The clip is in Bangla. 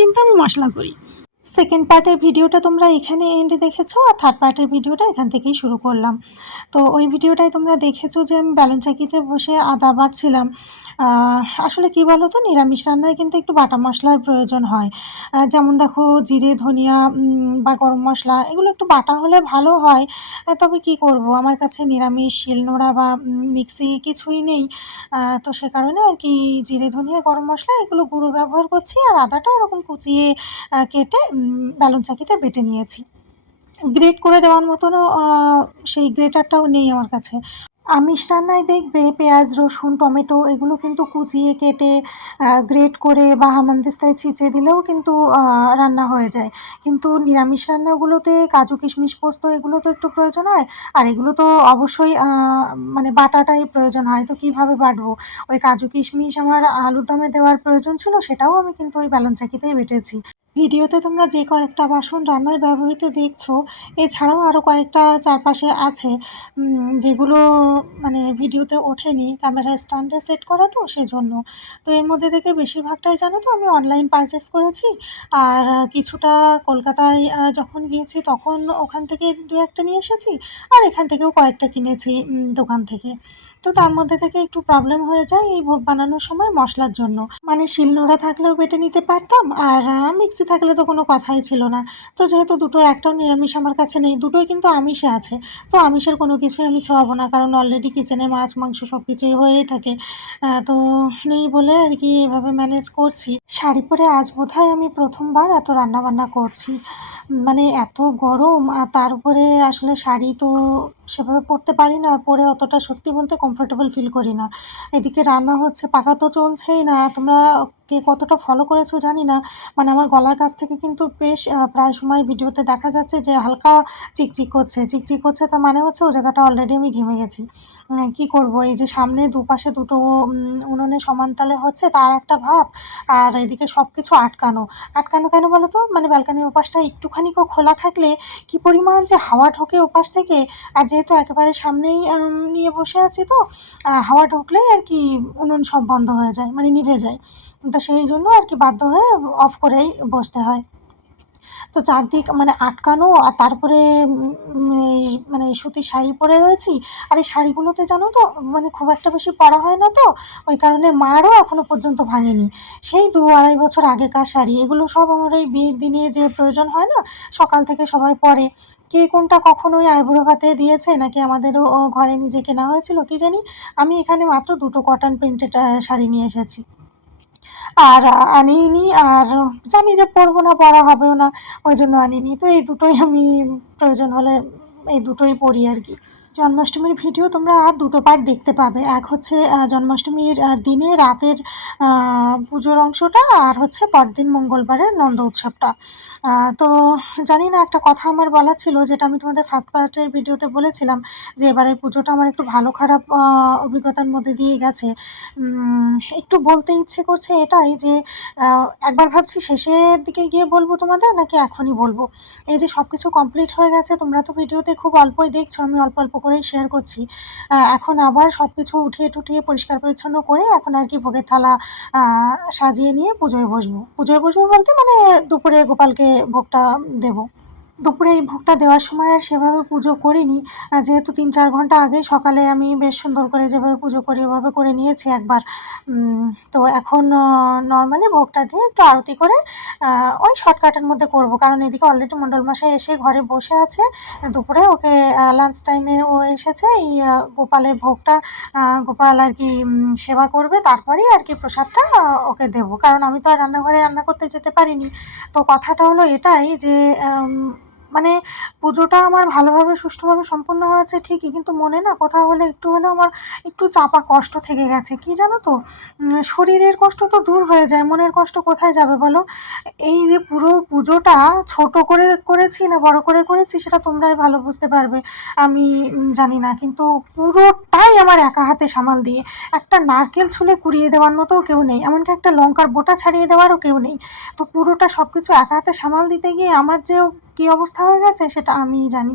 কিন্তু আমি মশলা করি। সেকেন্ড পার্টের ভিডিওটা তোমরা এখানে এন্ডে দেখেছো, আর থার্ড পার্টের ভিডিওটা এখান থেকেই শুরু করলাম। তো ওই ভিডিওটাই তোমরা দেখেছো যে আমি ব্যালন চাকিতে বসে আদা বাটছিলাম। আসলে কি বলো তো, নিরামিষ রান্নায় কিন্তু একটু বাটা মশলার প্রয়োজন হয়। যেমন দেখো, জিরে, ধনিয়া বা গরম মশলা এগুলো একটু বাটা হলে ভালো হয়। তবে কি করব, আমার কাছে নিরামিষ শিলনোড়া বা মিক্সি কিছুই নেই। তো সে কারণে আর কি জিরে, ধনিয়া, গরম মশলা এগুলো গুঁড়ো ব্যবহার করছি, আর আদাটা ওরকম কুচিয়ে কেটে ব্যালন চাকিতে বেটে নিয়েছি। গ্রেট করে দেওয়ার মতনও সেই গ্রেটারটাও নেই আমার কাছে। আমিষ রান্নায় দেখবে পেঁয়াজ, রসুন, টমেটো এগুলো কিন্তু কুচিয়ে কেটে গ্রেট করে বা হামানদিস্তায় ছিঁচে দিলেও কিন্তু রান্না হয়ে যায়। কিন্তু নিরামিষ রান্নাগুলোতে কাজু, কিশমিশ, পোস্ত এগুলো তো একটু প্রয়োজন হয়। আর এগুলো তো অবশ্যই মানে বাটাটাই প্রয়োজন হয়। তো কীভাবে বাটবো? ওই কাজু, কিশমিশ আমার আলুর দমে দেওয়ার প্রয়োজন ছিল, সেটাও আমি কিন্তু ওই ব্যালন চাকিতেই বেটেছি। ভিডিওতে তোমরা যে কয়েকটা বাসন রান্নায় ব্যবহৃত দেখছো, এছাড়াও আরও কয়েকটা চারপাশে আছে, যেগুলো মানে ভিডিওতে ওঠেনি, ক্যামেরা স্ট্যান্ডে সেট করা তো সেজন্য। তো এর মধ্যে থেকে বেশিরভাগটাই জানো তো আমি অনলাইন পারচেস করেছি। আর কিছুটা কলকাতায় যখন গিয়েছি তখন ওখান থেকে দু একটা নিয়ে এসেছি। আর এখান থেকেও কয়েকটা কিনেছি দোকান থেকে। তো তার মধ্যে থেকে একটু প্রবলেম হয়ে যায় এই ভোগ বানানোর সময় মশলার জন্য। মানে শিলনোড়া থাকলেও বেটে নিতে পারতাম, আর মিক্সি থাকলে তো কোনো কথাই ছিল না। তো যেহেতু দুটোর একটাও নিরামিষ আমার কাছে নেই, দুটোই কিন্তু আমিষে আছে। তো আমিষের কোনো কিছুই আমি ছোঁয়াবো না, কারণ অলরেডি কিচেনে মাছ, মাংস সব কিছুই হয়েই থাকে। তো নেই বলে আর কি এভাবে ম্যানেজ করছি। শাড়ি পরে আজ বোধহয় আমি প্রথমবার এত রান্নাবান্না করছি। মানে এত গরম, আর তার উপরে আসলে শাড়ি তো সেভাবে পরতে পারি না, আর পরে অতটা সত্যি বলতে কমফোর্টেবল ফিল করি না। এদিকে রান্না হচ্ছে, পাকা তো চলছেই না। তোমরা কে কতটা ফলো করেছো জানি না। মানে আমার গলার কাছ থেকে কিন্তু বেশ প্রায় সময় ভিডিওতে দেখা যাচ্ছে যে হালকা চিকচিক করছে। চিকচিক করছে তার মানে হচ্ছে ও জায়গাটা অলরেডি আমি ঘেমে গেছি। কী করব, এই যে সামনে দুপাশে দুটো উনুনে সমান তালে হচ্ছে তার একটা ভাব, আর এদিকে সব কিছু আটকানো। আটকানো কেন বলো তো? মানে ব্যালকনির ওপাশটা একটুখানিকও খোলা থাকলে কী পরিমাণ যে হাওয়া ঢোকে ওপাশ থেকে। আর যেহেতু একেবারে সামনেই নিয়ে বসে আছি, তো হাওয়া ঢুকলেই আর কি উনুন সব বন্ধ হয়ে যায়, মানে নিভে যায়। তো সেই জন্য আর কি বাধ্য হয়ে অফ করেই বসতে হয়। তো চারদিক মানে আটকানো, আর তারপরে এই মানে সুতির শাড়ি পরে রয়েছি। আর এই শাড়িগুলোতে জানো তো মানে খুব একটা বেশি পরা হয় না, তো ওই কারণে মারও এখনো পর্যন্ত ভাঙেনি। সেই ২-২.৫ বছর আগেকার শাড়ি এগুলো, সব আমার এই বিয়ের দিনে যে প্রয়োজন হয় না, সকাল থেকে সবাই পরে। কে কোনটা কখন ওই আইবুড়ো ভাতে দিয়েছে, নাকি আমাদেরও ঘরে নিজে কেনা হয়েছিল কি জানি। আমি এখানে মাত্র দুটো কটন প্রিন্টেড শাড়ি নিয়ে এসেছি, আর আনিনি। আর জানি যে পরবো না, পরা হবেও না, ওই জন্য আনিনি। তো এই দুটোই আমি প্রয়োজন হলে এই দুটোই পরি আর কি। জন্মাষ্টমীর ভিডিও তোমরা দুটো পার্ট দেখতে পাবে। এক হচ্ছে জন্মাষ্টমীর দিনে রাতের পুজোর অংশটা, আর হচ্ছে পরদিন মঙ্গলবারের নন্দ উৎসবটা। তো জানি না, একটা কথা আমার বলার ছিল, যেটা আমি তোমাদের ফার্স্ট পার্টের ভিডিওতে বলেছিলাম, যে এবারের পুজোটা আমার একটু ভালো খারাপ অভিজ্ঞতার মধ্যে দিয়ে গেছে। একটু বলতে ইচ্ছে করছে এটাই যে একবার ভাবছি শেষের দিকে গিয়ে বলবো তোমাদের, নাকি এখনই বলবো। এই যে সব কিছু কমপ্লিট হয়ে গেছে, তোমরা তো ভিডিওতে খুব অল্পই দেখছো, আমি অল্প অল্প করেই শেয়ার করছি। এখন আবার সব কিছু উঠিয়ে টুঠিয়ে পরিষ্কার পরিচ্ছন্ন করে এখন আর কি ভোগের থালা সাজিয়ে নিয়ে পুজোয় বসবো। পুজোয় বসবো বলতে মানে দুপুরে গোপালকে ভোগটা দেবো। দুপুরে এই ভোগটা দেওয়ার সময় আর সেভাবে পুজো করিনি, যেহেতু ৩-৪ ঘন্টা আগে সকালে আমি বেশ সুন্দর করে যেভাবে পুজো করি ওভাবে করে নিয়েছি একবার। তো এখন নর্মালি ভোগটা দিয়ে একটু আরতি করে ওই শর্টকাটের মধ্যে করব, কারণ এদিকে অলরেডি মণ্ডলমশাই এসে ঘরে বসে আছে। দুপুরে ওকে লাঞ্চ টাইমে ও এসেছে, এই গোপালের ভোগটা গোপাল আর কি সেবা করবে, তারপরেই আর কি প্রসাদটা ওকে দেবো, কারণ আমি তো আর রান্নাঘরে রান্না করতে যেতে পারিনি। তো কথাটা হলো এটাই যে মানে পুজোটা আমার ভালোভাবে সুষ্ঠুভাবে সম্পন্ন হয়েছে ঠিকই, কিন্তু মনে না কোথাও হলে একটু হলেও আমার একটু চাপা কষ্ট থেকে গেছে। কি জানো তো, শরীরের কষ্ট তো দূর হয়ে যায়, মনের কষ্ট কোথায় যাবে বলো? এই যে পুরো পুজোটা ছোট করে করেছি না বড় করে করেছি সেটা তোমরাই ভালো বুঝতে পারবে, আমি জানি না। কিন্তু পুরোটাই আমার একা হাতে সামাল দিয়ে, একটা নারকেল ছুলে কুড়িয়ে দেওয়ার মতোও কেউ নেই, এমনকি একটা লঙ্কার বোটা ছাড়িয়ে দেওয়ারও কেউ নেই। তো পুরোটা সব কিছু একা হাতে সামাল দিতে গিয়ে আমার যে কী অবস্থা হয়ে গেছে সেটা আমিই জানি।